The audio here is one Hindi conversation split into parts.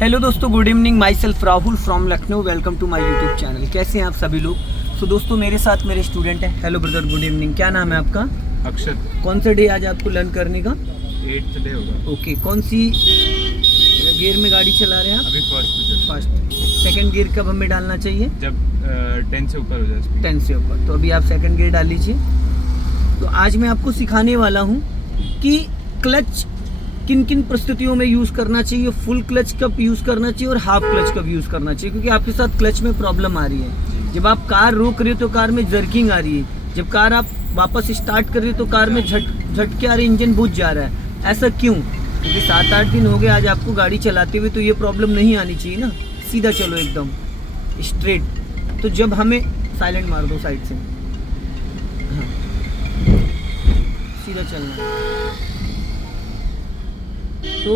हेलो दोस्तों, good evening. Myself Rahul from Lucknow. Welcome to my YouTube channel. कैसे हैं आप सभी लोग? तो दोस्तों मेरे साथ मेरे स्टूडेंट हैं। Hello brother, good evening. क्या नाम है आपका? अक्षत। कौन सा डे आज आपको लर्न करने का? 8th डे होगा। ओके, कौन सी गियर में गाड़ी चला रहे हैं आप? अभी फर्स्ट। फर्स्ट। सेकंड गियर कब हमें डालना चाहिए? जब 10 से ऊपर हो जाए स्पीड। 10 से ऊपर। तो अभी आप सेकंड गियर डाल लीजिए। तो आज मैं आपको सिखाने वाला हूँ कि क्लच किन किन परिस्थितियों में यूज़ करना चाहिए, फुल क्लच कब यूज़ करना चाहिए और हाफ क्लच कब यूज़ करना चाहिए। क्योंकि आपके साथ क्लच में प्रॉब्लम आ रही है। जब आप कार रोक रहे हो तो कार में जर्किंग आ रही है। जब कार आप वापस स्टार्ट कर रहे हो तो कार में झटके आ रहे, इंजन बुझ जा रहा है। ऐसा क्यों? क्योंकि 7-8 दिन हो गए आज आपको गाड़ी चलाते हुए, तो ये प्रॉब्लम नहीं आनी चाहिए ना। सीधा चलो, एकदम स्ट्रेट। तो जब हमें साइलेंट मार दो साइड से, हाँ, सीधा चलना है। तो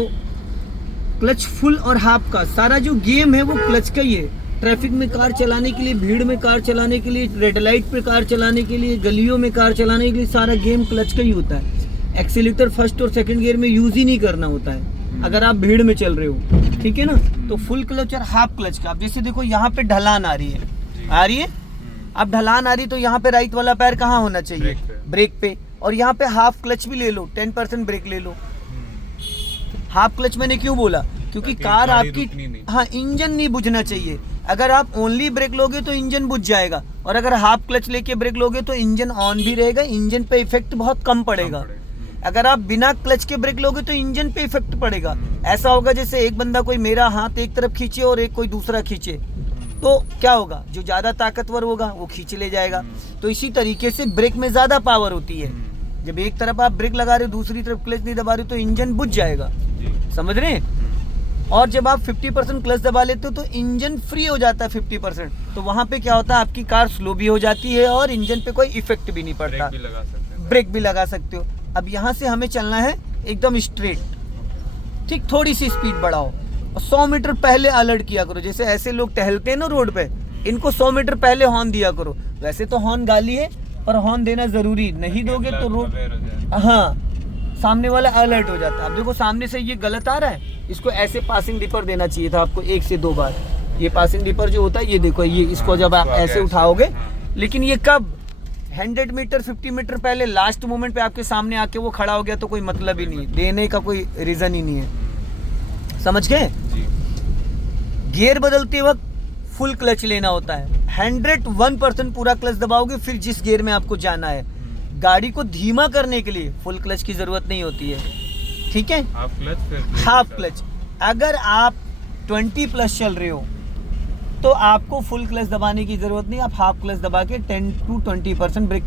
क्लच फुल और हाफ का सारा जो गेम है वो क्लच का ही है। ट्रैफिक में कार चलाने के लिए, भीड़ में कार चलाने के लिए, रेड लाइट पे कार चलाने के लिए, गलियों में कार चलाने के लिए सारा गेम क्लच का ही होता है। एक्सीलेटर फर्स्ट और सेकंड गियर में यूज ही नहीं करना होता है अगर आप भीड़ में चल रहे हो, ठीक है ना। तो फुल क्लच और हाफ क्लच का, अब जैसे देखो यहाँ पे ढलान आ रही है, अब ढलान आ रही तो यहाँ पे राइट वाला पैर कहाँ होना चाहिए? ब्रेक पे। और यहाँ पे हाफ क्लच भी ले लो, 10% ब्रेक ले लो। हाफ क्लच मैंने क्यों बोला? क्योंकि कार आपकी, हाँ, इंजन नहीं बुझना चाहिए। अगर आप ओनली ब्रेक लोगे तो इंजन बुझ जाएगा, और अगर हाफ क्लच लेके ब्रेक लोगे तो इंजन ऑन भी रहेगा, इंजन पे इफेक्ट बहुत कम पड़ेगा। अगर आप बिना क्लच के ब्रेक लोगे तो इंजन पे इफेक्ट पड़ेगा। ऐसा होगा जैसे एक बंदा, कोई मेरा हाथ एक तरफ खींचे और एक कोई दूसरा खींचे, तो क्या होगा? जो ज्यादा ताकतवर होगा वो खींच ले जाएगा। तो इसी तरीके से ब्रेक में ज्यादा पावर होती है। जब एक तरफ आप ब्रेक लगा रहे हो, दूसरी तरफ क्लच नहीं दबा रहे हो, तो इंजन बुझ जाएगा। समझ रहे हैं? और जब आप 50% क्लच दबा लेते हो तो इंजन फ्री हो जाता है 50%। तो वहां पे क्या होता है? आपकी कार स्लो भी हो जाती है और इंजन पे कोई इफेक्ट भी नहीं पड़ता। ब्रेक भी लगा सकते हो। अब यहाँ से हमें चलना है एकदम स्ट्रेट, ठीक। थोड़ी सी स्पीड बढ़ाओ और 100 मीटर पहले अलर्ट किया करो। जैसे ऐसे लोग टहलते हैं ना रोड पे, इनको 100 मीटर पहले हॉर्न दिया करो। वैसे तो हॉर्न गाली है, पर हॉर्न देना जरूरी। नहीं दोगे तो रोड, हाँ, सामने वाला अलर्ट हो जाता है। अब देखो सामने से ये गलत आ रहा है, इसको ऐसे पासिंग डिपर देना चाहिए था आपको 1 से 2 बार। ये पासिंग डिपर जो होता है, ये देखो, ये इसको जब आप ऐसे उठाओगे, लेकिन ये कब? 100 मीटर 50 मीटर पहले, लास्ट मोमेंट पे आपके सामने आके वो खड़ा हो गया तो कोई मतलब ही नहीं है, देने का कोई रीजन ही नहीं है। समझ गए? गियर बदलते वक्त फुल क्लच लेना होता है। 101% पूरा क्लच दबाओगे, फिर जिस गियर में आपको जाना है। गाड़ी को धीमा करने के लिए फुल क्लच की जरूरत नहीं होती है, ठीक है। Half clutch. अगर आप 20+ चल रहे हो तो आपको फुल क्लच दबाने की जरूरत नहीं। आप हाफ क्लच दबा के 10 to 20% ब्रेक,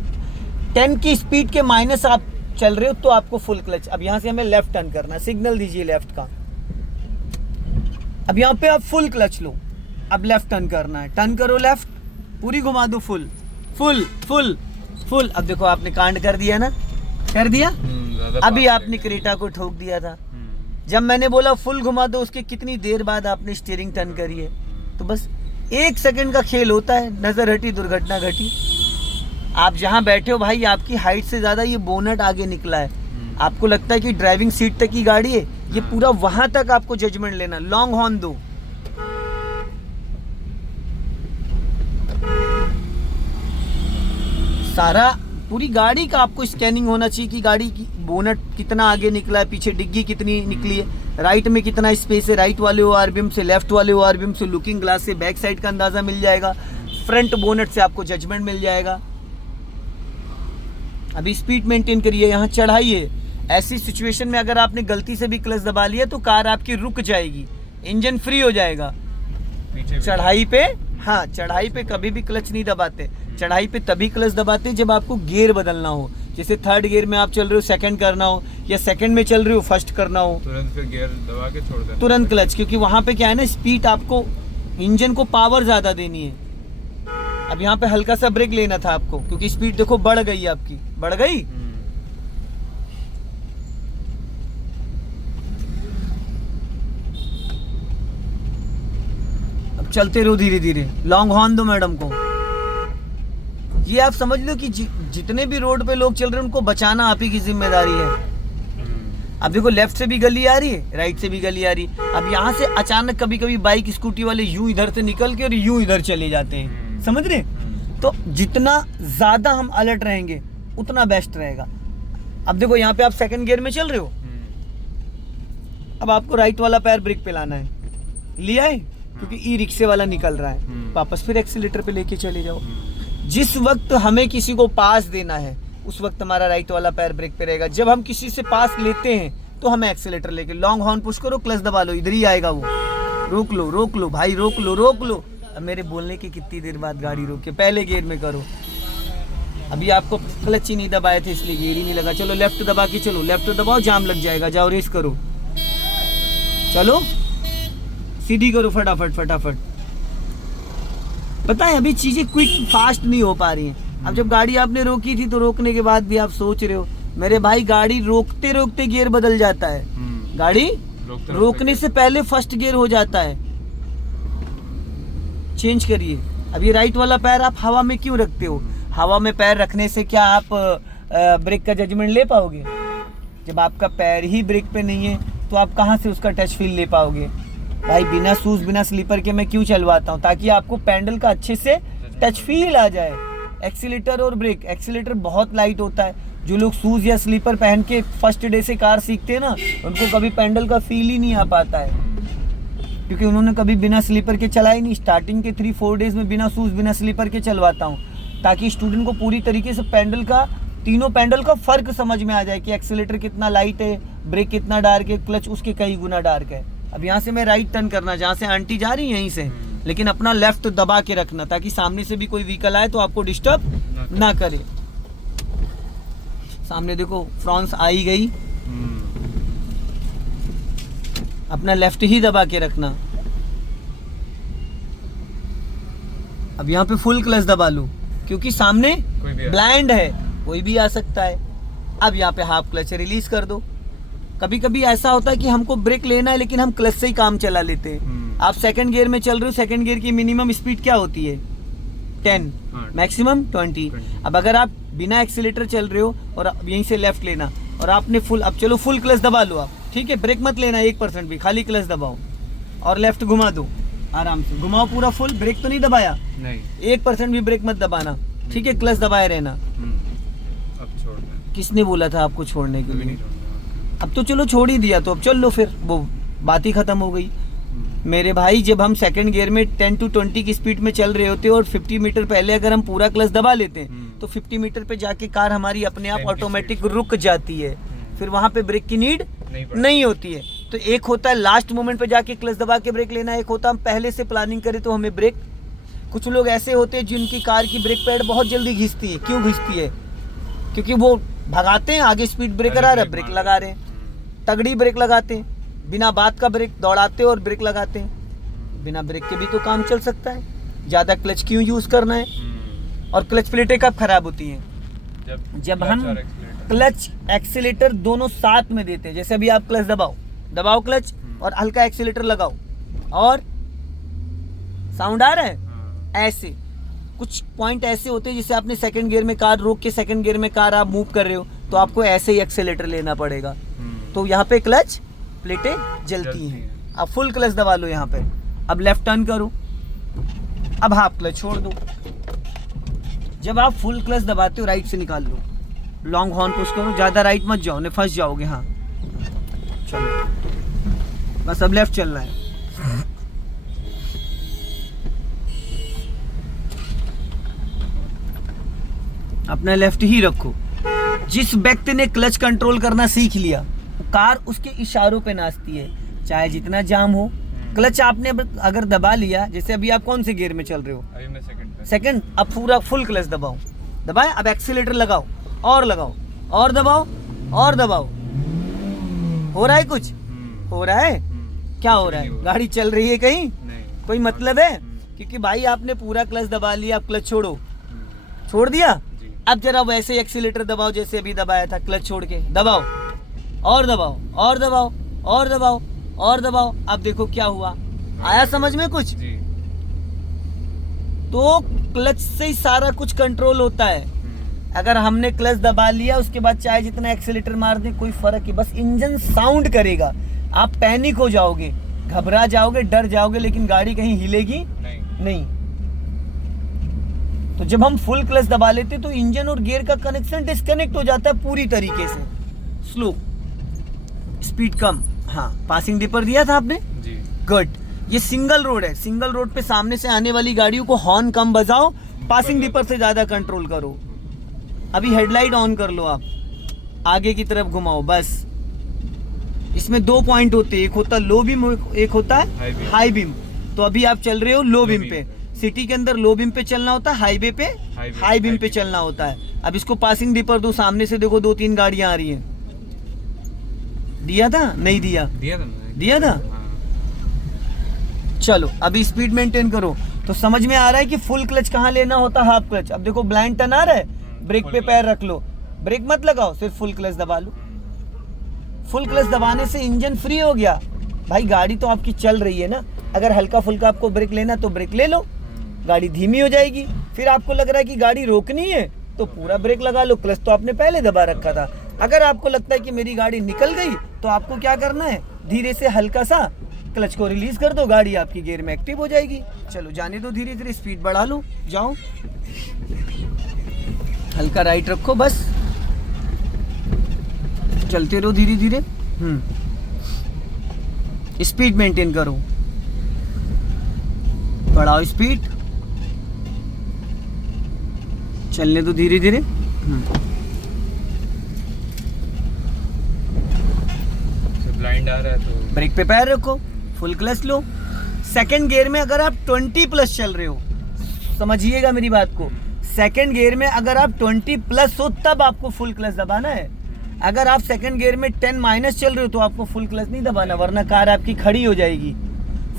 10 की स्पीड के माइनस आप चल रहे हो तो आपको फुल क्लच। अब यहाँ से हमें लेफ्ट टर्न करना है, सिग्नल दीजिए लेफ्ट का। अब यहाँ पे आप फुल क्लच लो, अब लेफ्ट टर्न करना है। टर्न करो लेफ्ट, पूरी घुमा दो, फुल फुल फुल फुल। अब देखो आपने कांड कर दिया ना, कर दिया। अभी आपने क्रेटा को ठोक दिया था। जब मैंने बोला फुल घुमा दो, उसके कितनी देर बाद आपने स्टीयरिंग टर्न करी है। तो बस 1 सेकंड का खेल होता है, नजर हटी दुर्घटना घटी। आप जहां बैठे हो भाई, आपकी हाइट से ज्यादा ये बोनट आगे निकला है। आपको लगता है कि ड्राइविंग सीट तक की गाड़ी है, ये पूरा वहां तक आपको जजमेंट लेना। लॉन्ग हॉर्न दो, सारा पूरी गाड़ी का आपको स्कैनिंग होना चाहिए कि गाड़ी की बोनट कितना आगे निकला है, पीछे डिग्गी कितनी निकली है, राइट में कितना स्पेस है, राइट वाले ओआरबीएम से, लेफ्ट वाले ओआरबीएम से, लुकिंग ग्लास से बैक साइड का अंदाजा मिल जाएगा, फ्रंट बोनट से आपको जजमेंट मिल जाएगा। अभी स्पीड मेंटेन करिए, यहाँ चढ़ाई है। ऐसी सिचुएशन में अगर आपने गलती से भी क्लच दबा लिया तो कार आपकी रुक जाएगी, इंजन फ्री हो जाएगा। चढ़ाई पे, हाँ, चढ़ाई पे कभी भी क्लच नहीं दबाते। चढ़ाई पे तभी क्लच दबाते जब आपको गियर बदलना हो। जैसे 3rd गियर में आप चल रहे हो, सेकंड करना हो, या सेकंड में चल रहे हो, फर्स्ट करना हो, तुरंत फिर गियर दबा के छोड़ देना, तुरंत क्लच। क्योंकि वहां पे क्या है ना, स्पीड, आपको इंजन को पावर ज्यादा देनी है। अब यहाँ पे हल्का सा ब्रेक लेना था आपको, क्योंकि स्पीड देखो बढ़ गई, आपकी बढ़ गई। अब चलते रहो धीरे धीरे। लॉन्ग हॉर्न दो मैडम को। ये आप समझ लो कि जितने भी रोड पे लोग चल रहे हैं उनको बचाना आप ही की जिम्मेदारी है। अब देखो लेफ्ट से भी गली आ रही है, राइट से भी गली आ रही है। अब यहाँ से अचानक कभी कभी बाइक स्कूटी वाले यूं इधर से निकल के और यूं इधर चले जाते हैं, समझ रहे? तो जितना ज्यादा हम अलर्ट रहेंगे उतना बेस्ट रहेगा। अब देखो यहाँ पे आप सेकंड गियर में चल रहे हो, अब आपको राइट वाला पैर ब्रेक पे लाना है, लिया है क्योंकि ई रिक्शे वाला निकल रहा है, वापस फिर एक्सीलेटर पे लेके चले जाओ। जिस वक्त हमें किसी को पास देना है उस वक्त हमारा राइट वाला पैर ब्रेक पे रहेगा। जब हम किसी से पास लेते हैं तो हमें एक्सीलेटर लेके लॉन्ग हॉर्न पुश करो, क्लच दबा लो, इधर ही आएगा वो। रोक लो भाई, रोक लो। अब मेरे बोलने की कितनी देर बाद गाड़ी रोके, पहले गियर में करो। अभी आपको क्लच ही नहीं दबाए थे इसलिए गियर ही नहीं लगा। चलो लेफ्ट दबा के चलो, लेफ्ट दबाओ, जाम लग जाएगा, जाओ रेस करो, चलो सीधी करो फटाफट। पता है अभी चीजें क्विक फास्ट नहीं हो पा रही हैं। अब जब गाड़ी आपने रोकी थी तो रोकने के बाद भी आप सोच रहे हो, मेरे भाई गाड़ी रोकते रोकते गियर बदल जाता है, गाड़ी रोकने से पहले फर्स्ट गियर हो जाता है। चेंज करिए। अब ये राइट वाला पैर आप हवा में क्यों रखते हो? हवा में पैर रखने से क्या आप ब्रेक का जजमेंट ले पाओगे? जब आपका पैर ही ब्रेक पे नहीं है तो आप कहाँ से उसका टच फील ले पाओगे? भाई बिना शूज बिना स्लीपर के मैं क्यों चलवाता हूँ? ताकि आपको पैडल का अच्छे से टच फील आ जाए। एक्सीलेटर और ब्रेक, एक्सीलेटर बहुत लाइट होता है। जो लोग शूज या स्लीपर पहन के फर्स्ट डे से कार सीखते हैं ना, उनको कभी पैडल का फील ही नहीं आ पाता है, क्योंकि उन्होंने कभी बिना स्लीपर के चलाया नहीं। स्टार्टिंग के 3-4 डेज में बिना शूज बिना स्लीपर के चलवाता हूँ, ताकि स्टूडेंट को पूरी तरीके से पैडल का, तीनों पैडल का फर्क समझ में आ जाए कि एक्सीलेटर कितना लाइट है, ब्रेक कितना डार्क है, क्लच उसके कई गुना डार्क है। अब यहाँ से मैं राइट टर्न करना, जहाँ से आंटी जा रही है यहीं से, लेकिन अपना लेफ्ट दबा के रखना ताकि सामने से भी कोई व्हीकल आए तो आपको डिस्टर्ब ना करे। सामने देखो फ्रांस आई गई, अपना लेफ्ट ही दबा के रखना। अब यहाँ पे फुल क्लच दबा लो क्योंकि सामने ब्लाइंड है, कोई भी आ सकता है। अब यहाँ पे हाफ क्लच रिलीज कर दो। कभी कभी ऐसा होता है कि हमको ब्रेक लेना है लेकिन हम क्लच से ही काम चला लेते हैं। आप सेकंड गियर में चल रहे हो, सेकंड गियर की मिनिमम स्पीड क्या होती है? 10, मैक्सिमम 20। अब अगर आप बिना एक्सीलेटर चल रहे हो और यहीं से लेफ्ट लेना और आपने फुल, अब चलो फुल क्लच दबा लो आप, ठीक है, ब्रेक मत लेना 1% भी, खाली क्लच दबाओ और लेफ्ट घुमा दो, आराम से घुमाओ पूरा फुल। ब्रेक तो नहीं दबाया, नहीं, 1% भी ब्रेक मत दबाना, ठीक है, क्लच दबाए रहना। अब छोड़ना। किसने बोला था आपको छोड़ने के लिए? अब तो चलो छोड़ ही दिया तो अब चल लो, फिर वो बात ही खत्म हो गई। मेरे भाई जब हम सेकंड गियर में 10 to 20 की स्पीड में चल रहे होते हैं और 50 मीटर पहले अगर हम पूरा क्लच दबा लेते हैं तो 50 मीटर पे जाके कार हमारी अपने आप ऑटोमेटिक रुक जाती है, फिर वहां पे ब्रेक की नीड नहीं होती है। तो एक होता है लास्ट मोमेंट पे जाके क्लच दबा के ब्रेक लेना, एक होता है हम पहले से प्लानिंग करें तो हमें ब्रेक। कुछ लोग ऐसे होते हैं जिनकी कार की ब्रेक पैड बहुत जल्दी घिसती है। क्यों घिसती है? क्योंकि वो भगाते हैं, आगे स्पीड ब्रेकर आ रहा है, ब्रेक लगा रहे हैं, तगड़ी ब्रेक लगाते हैं, बिना बात का ब्रेक दौड़ाते और ब्रेक लगाते हैं। बिना ब्रेक के भी तो काम चल सकता है, ज़्यादा क्लच क्यों यूज करना है? और क्लच प्लेटें कब खराब होती हैं? जब हम क्लच एक्सीलेटर दोनों साथ में देते हैं। जैसे अभी आप क्लच दबाओ क्लच और हल्का एक्सीलेटर लगाओ और साउंड आ रहा है, ऐसे कुछ पॉइंट ऐसे होते हैं जिसे आपने सेकंड गियर में कार रोक के सेकंड गियर में कार आप मूव कर रहे हो तो आपको ऐसे ही एक्सीलेटर लेना पड़ेगा। तो यहाँ पे क्लच प्लेटें जलती हैं। अब फुल क्लच दबा लो यहाँ पे, अब लेफ्ट टर्न करो, अब हाफ क्लच छोड़ दो। जब आप फुल क्लच दबाते हो राइट से निकाल लो, लॉन्ग हॉर्न पुश करो, ज़्यादा राइट मत जाओ, नहीं फंस जाओगे। हाँ चलो बस अब लेफ्ट चलना है। अपना लेफ्ट ही रखो। जिस व्यक्ति ने क्लच कंट्रोल करना सीख लिया कार उसके इशारों पे नाचती है, चाहे जितना जाम हो। क्लच आपने अगर दबा लिया, जैसे अभी आप कौन से गियर में चल रहे हो? अभी मैं सेकंड। अब पूरा फुल क्लच दबाए, अब एक्सीलेटर लगाओ और दबाओ। हो रहा है कुछ? हो रहा है? क्या हो रहा है? गाड़ी चल रही है कहीं? कोई मतलब है? क्योंकि भाई आपने पूरा क्लच दबा लिया, अब क्लच छोड़ दिया। अब जरा वैसे ही एक्सीलेटर दबाओ जैसे अभी दबाया था, क्लच छोड़ के दबाओ और दबाओ। अब देखो क्या हुआ, आया समझ में कुछ? तो क्लच से ही सारा कुछ कंट्रोल होता है। अगर हमने क्लच दबा लिया उसके बाद चाहे जितना एक्सीलेटर मार दे कोई फर्क नहीं, बस इंजन साउंड करेगा। आप पैनिक हो जाओगे, घबरा जाओगे, डर जाओगे, लेकिन गाड़ी कहीं हिलेगी नहीं। तो जब हम फुल क्लच दबा लेते तो इंजन और गियर का कनेक्शन डिस्कनेक्ट हो जाता है पूरी तरीके से। स्लो, स्पीड कम। हाँ, पासिंग डिपर दिया था आपने जी। गुड। ये सिंगल रोड है, सिंगल रोड पे सामने से आने वाली गाड़ियों को हॉर्न कम बजाओ, पासिंग डिपर से ज्यादा कंट्रोल करो। अभी हेडलाइट ऑन कर लो, आप आगे की तरफ घुमाओ बस। इसमें 2 पॉइंट होते हैं, एक होता लो बीम, एक होता है हाई बीम। तो अभी आप चल रहे हो लो बीम पे। सिटी के अंदर लो बीम पे चलना होता है, हाईवे पे हाई बीम पे चलना होता है। अब इसको पासिंग डिपर दो, सामने से देखो 2-3 गाड़ियां आ रही हैं। दिया था नहीं दिया? दिया था। चलो अभी स्पीड मेंटेन करो। तो समझ में आ रहा है कि फुल क्लच कहाँ लेना होता है, हाफ क्लच। अब देखो ब्लाइंड टर्न आ रहा है, ब्रेक पे पैर रख लो, ब्रेक मत लगाओ, सिर्फ फुल क्लच दबा लो। फुल क्लच दबाने से इंजन फ्री हो गया। भाई गाड़ी तो आपकी चल रही है ना, अगर हल्का फुल्का आपको ब्रेक लेना तो ब्रेक ले लो, गाड़ी धीमी हो जाएगी। फिर आपको लग रहा है कि गाड़ी रोकनी है तो पूरा ब्रेक लगा लो, क्लच तो आपने पहले दबा रखा था। अगर आपको लगता है कि मेरी गाड़ी निकल गई तो आपको क्या करना है, धीरे से हल्का सा क्लच को रिलीज कर दो, गाड़ी आपकी गियर में एक्टिव हो जाएगी। चलो जाने दो, धीरे धीरे स्पीड बढ़ा लो, जाओ। हल्का राइट रखो बस, चलते रहो धीरे धीरे। स्पीड मेंटेन करो, बढ़ाओ स्पीड, चलने दो धीरे धीरे। ब्लाइंड आ रहा है तो ब्रेक पे पैर रखो, फुल क्लच लो। सेकंड गियर में अगर आप 20 प्लस चल रहे हो, समझिएगा मेरी बात को, सेकंड गियर में अगर आप 20 प्लस हो तब आपको फुल क्लच दबाना है। अगर आप सेकंड गियर में 10 माइनस चल रहे हो तो आपको फुल क्लच नहीं दबाना, वरना कार आपकी खड़ी हो जाएगी।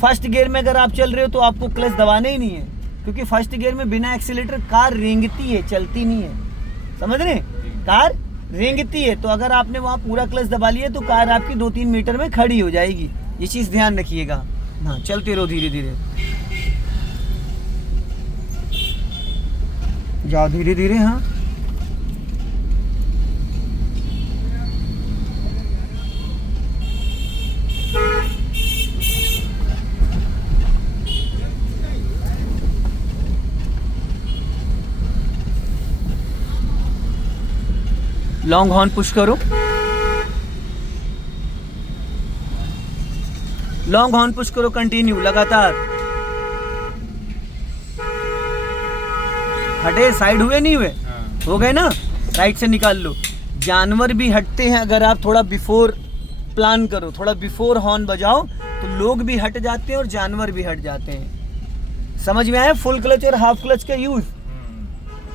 फर्स्ट गियर में अगर आप चल रहे हो तो आपको क्लच दबाना ही नहीं है, क्योंकि फर्स्ट गियर में बिना एक्सीलेटर कार रेंगती है, चलती नहीं है। समझ रहे, कार रेंगती है। तो अगर आपने वहाँ पूरा क्लच दबा लिया तो कार आपकी 2-3 मीटर में खड़ी हो जाएगी। ये चीज़ ध्यान रखिएगा। हाँ, चलते रहो धीरे धीरे, जाओ धीरे धीरे। हाँ, लॉन्ग हॉर्न पुश करो, लॉन्ग हॉर्न पुश करो, कंटिन्यू लगातार। हटे, साइड हुए नहीं हुए? हो गए ना, राइट से निकाल लो। जानवर भी हटते हैं अगर आप थोड़ा बिफोर प्लान करो, थोड़ा बिफोर हॉर्न बजाओ तो लोग भी हट जाते हैं और जानवर भी हट जाते हैं। समझ में आया फुल क्लच और हाफ क्लच का यूज?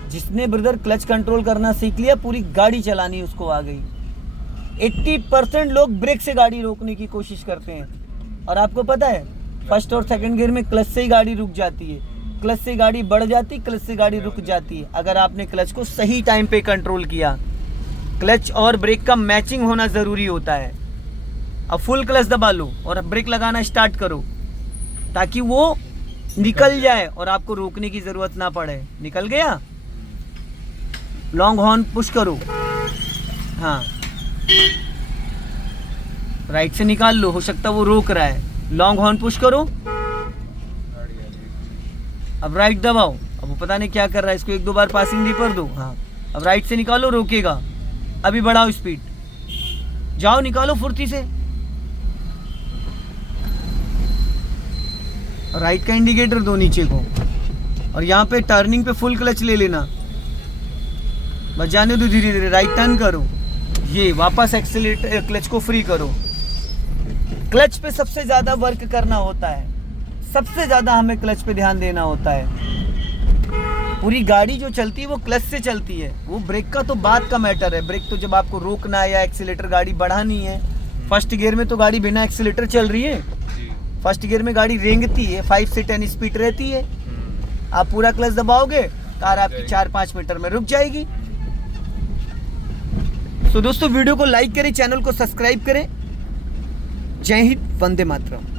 जिसने ब्रदर क्लच कंट्रोल करना सीख लिया, पूरी गाड़ी चलानी उसको आ गई। 80% लोग ब्रेक से गाड़ी रोकने की कोशिश करते हैं, और आपको पता है फर्स्ट और सेकंड गियर में क्लच से ही गाड़ी रुक जाती है, क्लच से गाड़ी बढ़ जाती, क्लच से गाड़ी रुक जाती है। अगर आपने क्लच को सही टाइम पे कंट्रोल किया, क्लच और ब्रेक का मैचिंग होना ज़रूरी होता है। अब फुल क्लच दबा लो और ब्रेक लगाना स्टार्ट करो, ताकि वो निकल जाए और आपको रोकने की ज़रूरत ना पड़े। निकल गया, लॉन्ग हॉर्न पुश करो। हाँ, राइट से निकाल लो, हो सकता है वो रोक रहा है। लॉन्ग हॉर्न पुश करो, अब राइट दबाओ। अब वो पता नहीं क्या कर रहा है, इसको 1-2 बार पासिंग दी पर दो। हाँ, अब राइट से निकालो, रोकेगा। अभी बढ़ाओ स्पीड, जाओ निकालो फुर्ती से। राइट का इंडिकेटर दो नीचे को, और यहाँ पे टर्निंग पे फुल क्लच ले लेना, बस जाने दो धीरे धीरे। राइट टर्न करो, ये वापस एक्सीलेटर क्लच को फ्री करो। क्लच पे सबसे ज़्यादा वर्क करना होता है, सबसे ज़्यादा हमें क्लच पे ध्यान देना होता है। पूरी गाड़ी जो चलती है वो क्लच से चलती है। वो ब्रेक का तो बात का मैटर है, ब्रेक तो जब आपको रोकना है या एक्सीलेटर गाड़ी बढ़ानी है। फर्स्ट गियर में तो गाड़ी बिना एक्सीलेटर चल रही है, फर्स्ट गियर में गाड़ी रेंगती है, 5 से 10 स्पीड रहती है। आप पूरा क्लच दबाओगे, कार आपकी 4-5 मीटर में रुक जाएगी। तो दोस्तों वीडियो को लाइक करें, चैनल को सब्सक्राइब करें। जय हिंद, वंदे मातरम।